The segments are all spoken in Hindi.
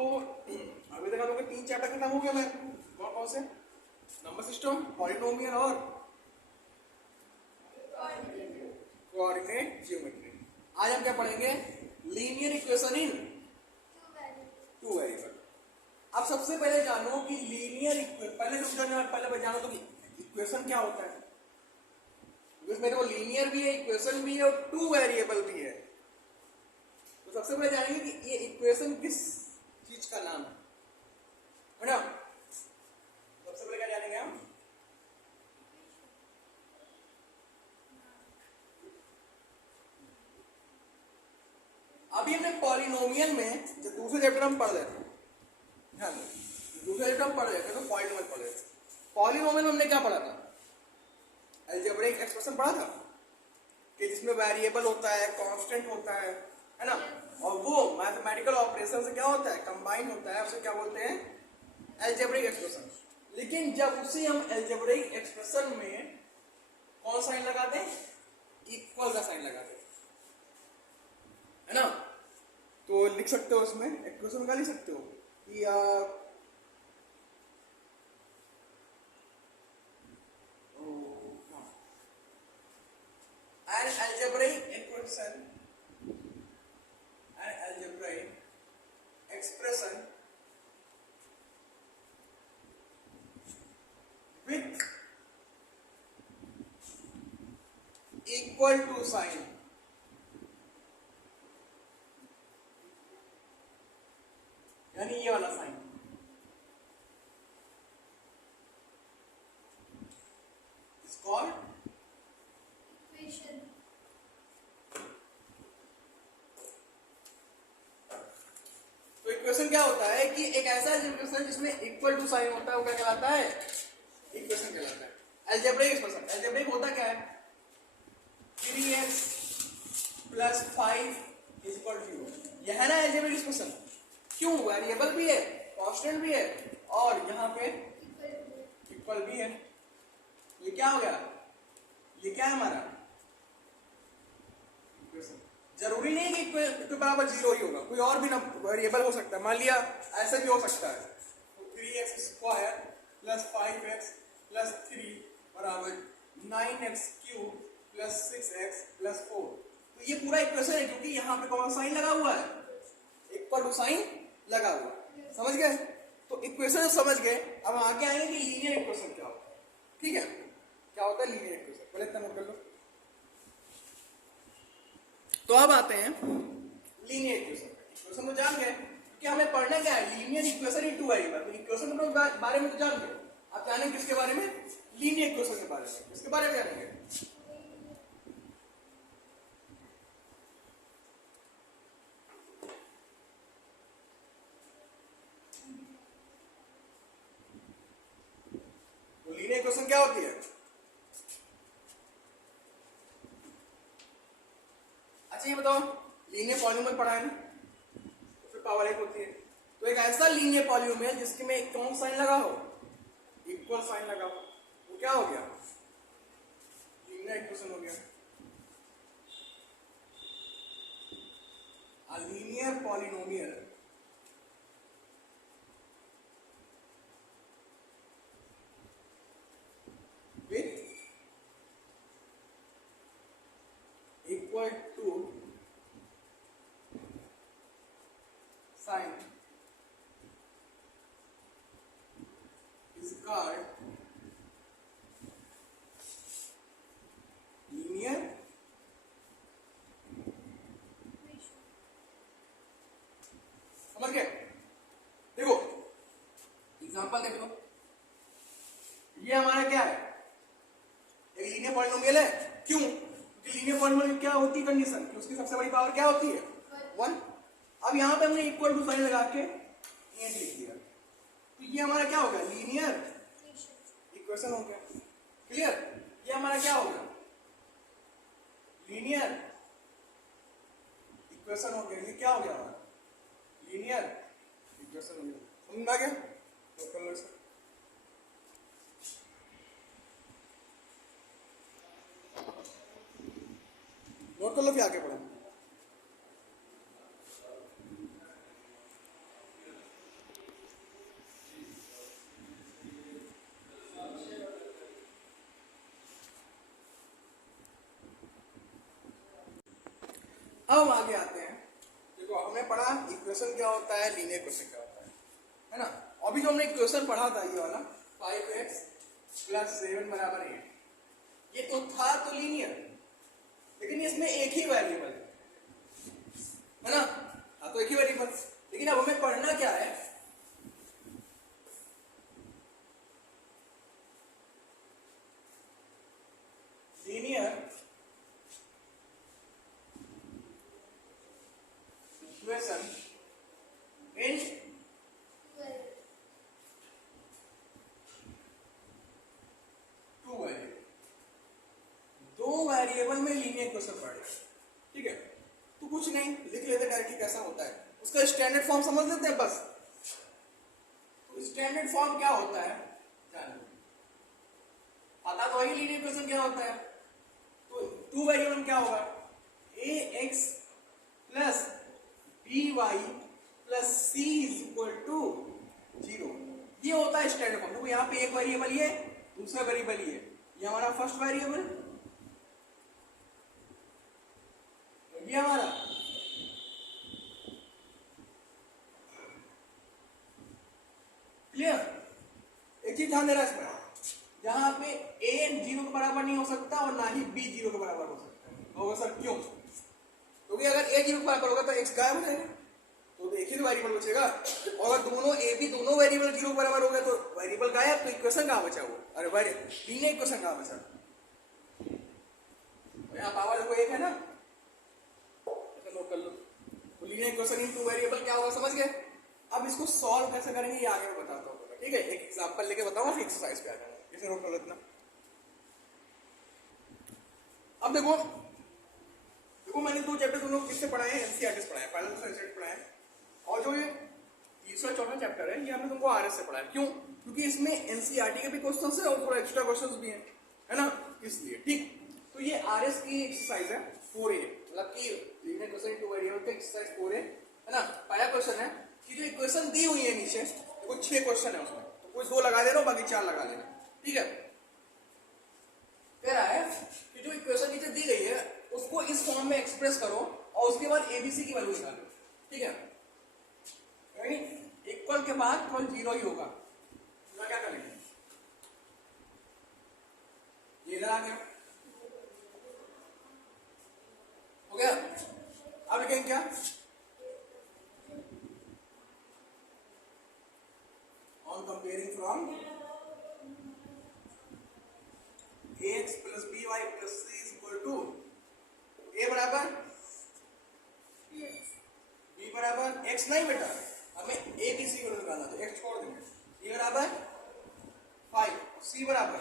अभी तक हम लोग के 3 चैप्टर खत्म हो गए। मैं कौन कौन से? नंबर सिस्टम, पॉलिनोमियल और कोऑर्डिनेट ज्योमेट्री। आज हम क्या पढ़ेंगे? Linear equation in two variable. अब सबसे पहले जानो कि लीनियर पहले जानो तो इक्वेशन क्या होता है। मेरे को लीनियर भी है, इक्वेशन भी है और टू वेरिएबल भी है। तो सबसे पहले जानेंगे कि ये इक्वेशन किस चीज का नाम है ना। सबसे पहले क्या जानेंगे हम? अभी हमने पॉलिनोमियल में जो दूसरे चैप्टर हम पढ़ रहे थे, ध्यान दो, दूसरे चैप्टर हम पढ़ रहे थे तो पॉलिनोमियल पढ़ रहे थे। पॉलिनोमियल में हमने क्या पढ़ा था? अलजेब्रिक एक्सप्रेशन पढ़ा था कि जिसमें वेरिएबल होता है, कांस्टेंट होता है ना, और वो मैथमेटिकल ऑपरेशन से क्या होता है? कंबाइन होता है, उसे क्या बोलते हैं? Algebraic expression. लेकिन जब उसे हम अलजेब्रिक एक्सप्रेशन में कौन साइन लगाते हैं? इक्वल का साइन लगाते हैं, है ना। तो लिख सकते हो उसमें इक्वेशन का लिख सकते हो कि an algebraic equation, an algebraic expression with equal to sign, यानी ये वाला साइन, इज कॉल्ड इक्वेशन। तो इक्वेशन क्या होता है कि एक ऐसा इक्वेशन जिसमें इक्वल टू साइन होता है वो क्या कहलाता है? इक्वेशन कहलाता है। अलजेब्रिक एक्सप्रेशन, अलजेब्रिक होता क्या है? 3x + 5 = 0, यह है ना अलजेब्रिक एक्सप्रेशन। क्यों? वेरिएबल भी है, कांस्टेंट भी है और यहाँ पे इक्वल भी है। ये क्या हो गया? ये क्या है हमारा इक्वेशन। जरूरी नहीं कि इक्वल बराबर 0 ही होगा, कोई और भी ना वेरिएबल हो सकता है। मान लिया ऐसे भी हो सकता है, तो 3x² + 5x + 3 = 9x³ + 6x + 4। तो ये पूरा इक्वेशन है क्योंकि यहाँ पे कौन साइन लगा हुआ है? इक्वल टू साइन लगा हुआ। समझ गए? तो इक्वेशन समझ गए। अब आगे आएंगे कि लीनियर इक्वेशन क्या होता है। ठीक है, क्या होता है लीनियर इक्वेशन, पहले इतना नोट कर लो। तो अब आते हैं लीनियर इक्वेशन। इक्वेशन तो जान गए कि हमें पढ़ना क्या है? Linear equation in two variable. तो इक्वेशन के बारे में तो जान गए। अब जानेंगे किसके बारे में? लीनियर इक्वेशन के बारे में। किसके बारे में जानेंगे? तो लीनियर इक्वेशन क्या होती है? अच्छा ये बताओ, लीनियर पॉलिनोमियल पढ़ा है ना, तो फिर पावर 1 होती है। तो एक ऐसा लीनियर पॉलिनोमियल जिसके में कौन साइन लगा हो? इक्वल साइन लगा हो, वो क्या हो गया? लीनियर इक्वेशन हो गया। A linear polynomial with equal to sign is called linear समझ गए? देखो एग्जांपल देख लो, ये हमारा क्या है? एक लीनियर पॉलिनोमियल है। क्यों? क्योंकि लीनियर पॉलिनोमियल क्या होती है कंडीशन कि उसकी सबसे बड़ी पावर क्या होती है? 1। अब यहाँ पे हमने इक्वल टू साइन लगा के लिख दिया, तो ये हमारा क्या हो गया? लीनियर इक्वेशन हो गया। क्लियर? ये हमारा क्या हो गया? लीनियर इक्वेशन हो गया। ये क्या हो गया हमारा? लीनियर इक्वेशन हो गया। समझ में आ गया? तो कर लो इसको। नोट कर लो फिर आगे बढ़ो। अब हम आगे आते हैं। देखो हमने पढ़ा इक्वेशन क्या होता है, लीनियर इक्वेशन क्या होता है ना। अभी जो हमने इक्वेशन पढ़ा था ये वाला 5x + 7 = 8, ये तो था तो लीनियर, लेकिन इसमें एक ही वेरिएबल है ना। हाँ तो एक ही वेरिएबल, लेकिन अब हमें पढ़ना क्या है, linear equation in two variable, दो वेरिएबल में लीनियर इक्वेशन पढ़े, ठीक है। तो कुछ नहीं, लिख लेते डायरेक्टली कैसा होता है, उसका स्टैंडर्ड फॉर्म समझ लेते हैं बस। तो स्टैंडर्ड फॉर्म क्या होता है जान लो, पता तो वही लीनियर इक्वेशन क्या होता है। तो टू वेरिएबल में क्या होगा, ax + by + c = 0, ये होता है स्टैंडर्ड फॉर्म। देखो यहाँ पे एक वेरिएबल ये, दूसरा वेरिएबल ये हमारा फर्स्ट वेरिएबल, ये हमारा क्लियर। एक चीज ध्यान देना इसमें, यहाँ पे a 0 के बराबर नहीं हो सकता और ना ही b 0 के बराबर हो सकता है। होगा सर क्यों, क्योंकि अगर a 0 के बराबर होगा तो x गायब हो जाएगा, तो एक ही तो वेरिएबल बचेगा। और अगर दोनों a b दोनों वेरिएबल 0 के बराबर हो गए तो वेरिएबल गायब, तो इक्वेशन कहाँ बचा वो, अरे लीनियर इक्वेशन कहाँ बचा। यहाँ पावर देखो एक है ना, नोट कर लो। तो linear equation in two variable क्या होगा समझ गए। अब इसको सॉल्व कैसे करेंगे ये आगे मैं बताता हूँ, ठीक है। एक एग्जांपल लेके बताऊंगा फिर एक्सरसाइज पे आ जाऊंगा, इसे नोट कर लेना। अब देखो मैंने दो चैप्टर तुम लोग किससे पढ़ाए हैं, एनसीईआरटी से पढ़ाए हैं, पहला दूसरा एनसीईआरटी पढ़ाया है, और जो ये तीसरा चौथा चैप्टर है ये हमने तुमको आरएस से पढ़ाया। क्यों, क्योंकि इसमें एनसीईआरटी के भी क्वेश्चंस है और थोड़ा एक्स्ट्रा क्वेश्चंस भी हैं, है ना, इसलिए ठीक। तो ये आरएस की एक्सरसाइज है 4A, मतलब कि लीनियर इक्वेशन टू वेरिएबल की एक्सरसाइज 4A है ना। पहला क्वेश्चन है कि जो इक्वेशन दी हुई है नीचे, देखो 6 क्वेश्चन है उसमें, तो कुछ 2 लगा देना बाकी 4 लगा लेना, ठीक है। कह रहा है कि जो इक्वेशन नीचे दी गई है उसको इस फॉर्म में एक्सप्रेस करो और उसके बाद एबीसी की वैल्यू निकालो, ठीक है। यानी इक्वल के बाद केवल 0 ही होगा, तो क्या करेंगे, ये इधर आ गया, हो गया। अब लिखेंगे क्या, on comparing from ax + by + c = a बराबर b बराबर x नहीं बेटा, हमें a b c को निकालना, तो x छोड़ देंगे, b बराबर 5, c बराबर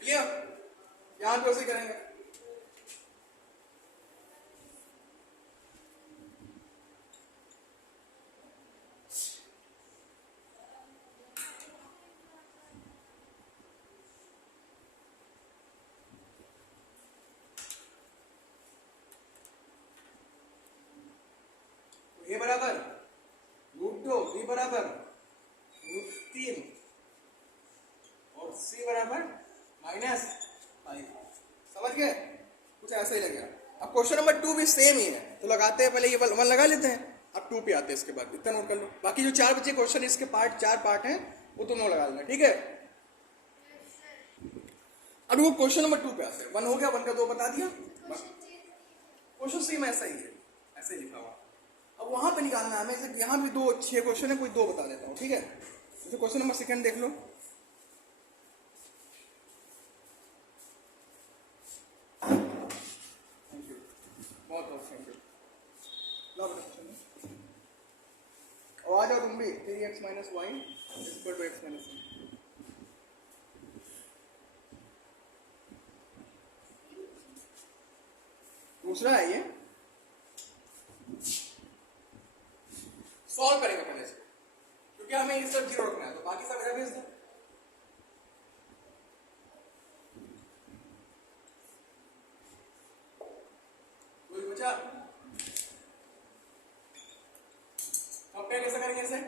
क्लियर। यहां पे उसे करेंगे, a बराबर √2, b बराबर √3 और c बराबर -5। समझ गए, कुछ ऐसा ही लगेगा। अब क्वेश्चन नंबर 2 भी सेम ही है, तो लगाते हैं पहले ये 1 लगा लेते हैं, अब 2 पे आते हैं, इसके बाद इतना नोट कर लो। बाकी जो 4 बचे क्वेश्चन इसके पार्ट 4 पार्ट हैं वो तुम लोग लगा लेना, ठीक है। अब वो क्वेश्चन नंबर 2 पे आते हैं, 1 हो गया, 1 का 2 बता दिया, क्वेश्चन सेम ऐसा ही है, ऐसे ही लिखा हुआ। अब वहां पे निकालना है हमें, यहाँ भी 6 क्वेश्चन है, कोई 2 बता देता हूँ, ठीक है। जैसे क्वेश्चन नंबर 2 देख लो, बहुत थैंक यू। और आ जाओ तुम भी, 3x - y = x - 1। दूसरा है ये, सॉल्व करेंगे पहले इसको, क्योंकि हमें इस सब 0 रखना है, तो बाकी सब इधर भेज दो। कोई बचा, कंपेयर कैसे करेंगे इसे,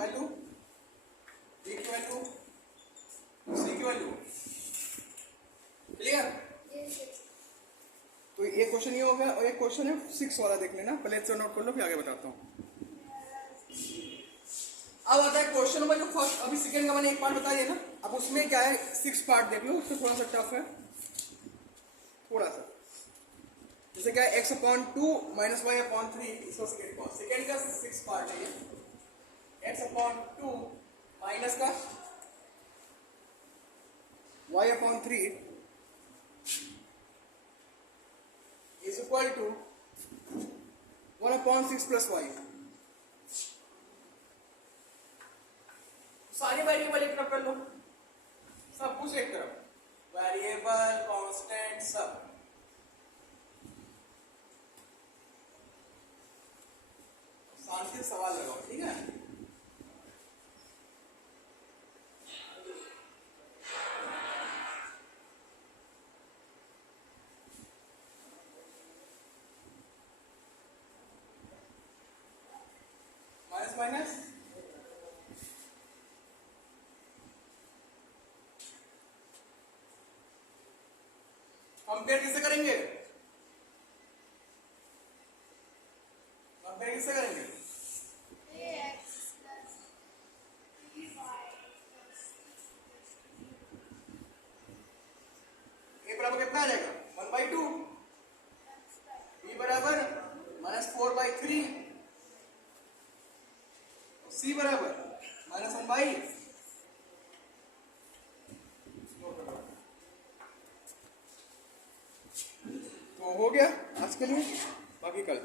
वैल्यू, डी की वैल्यू, सी की वैल्यू। क्लियर? तो ये क्वेश्चन ये हो गया, और एक क्वेश्चन है 6 वाला, देख लेना पहले, इससे नोट कर लो फिर आगे बताता हूँ। अब आता है क्वेश्चन नंबर जो फर्स्ट, अभी सेकंड का मैंने एक पार्ट बता दिया ना, अब उसमें क्या है 6 पार्ट देख लो, उससे थोड़ा सा टफ है, थोड़ा सा। जैसे क्या है x upon 2 minus y upon 3, इसका सेकंड पार्ट, सेकंड का 6 पार्ट है ये। x अपॉन 2 माइनस का y upon 3 is equal to 1 upon 6 plus y. सारी वेरिएबल एक तरफ कर लो, सब कुछ एक तरफ, वेरिएबल कांस्टेंट सब। शांति से सवाल लगाओ, ठीक है? माइनस माइनस कंपेयर किससे करेंगे? कंपेयर किससे करेंगे? ए बराबर कितना आ जाएगा? 1/2। बी बराबर -4/3। सी बराबर -1/। तो हो गया आज के लिए, बाकी कल।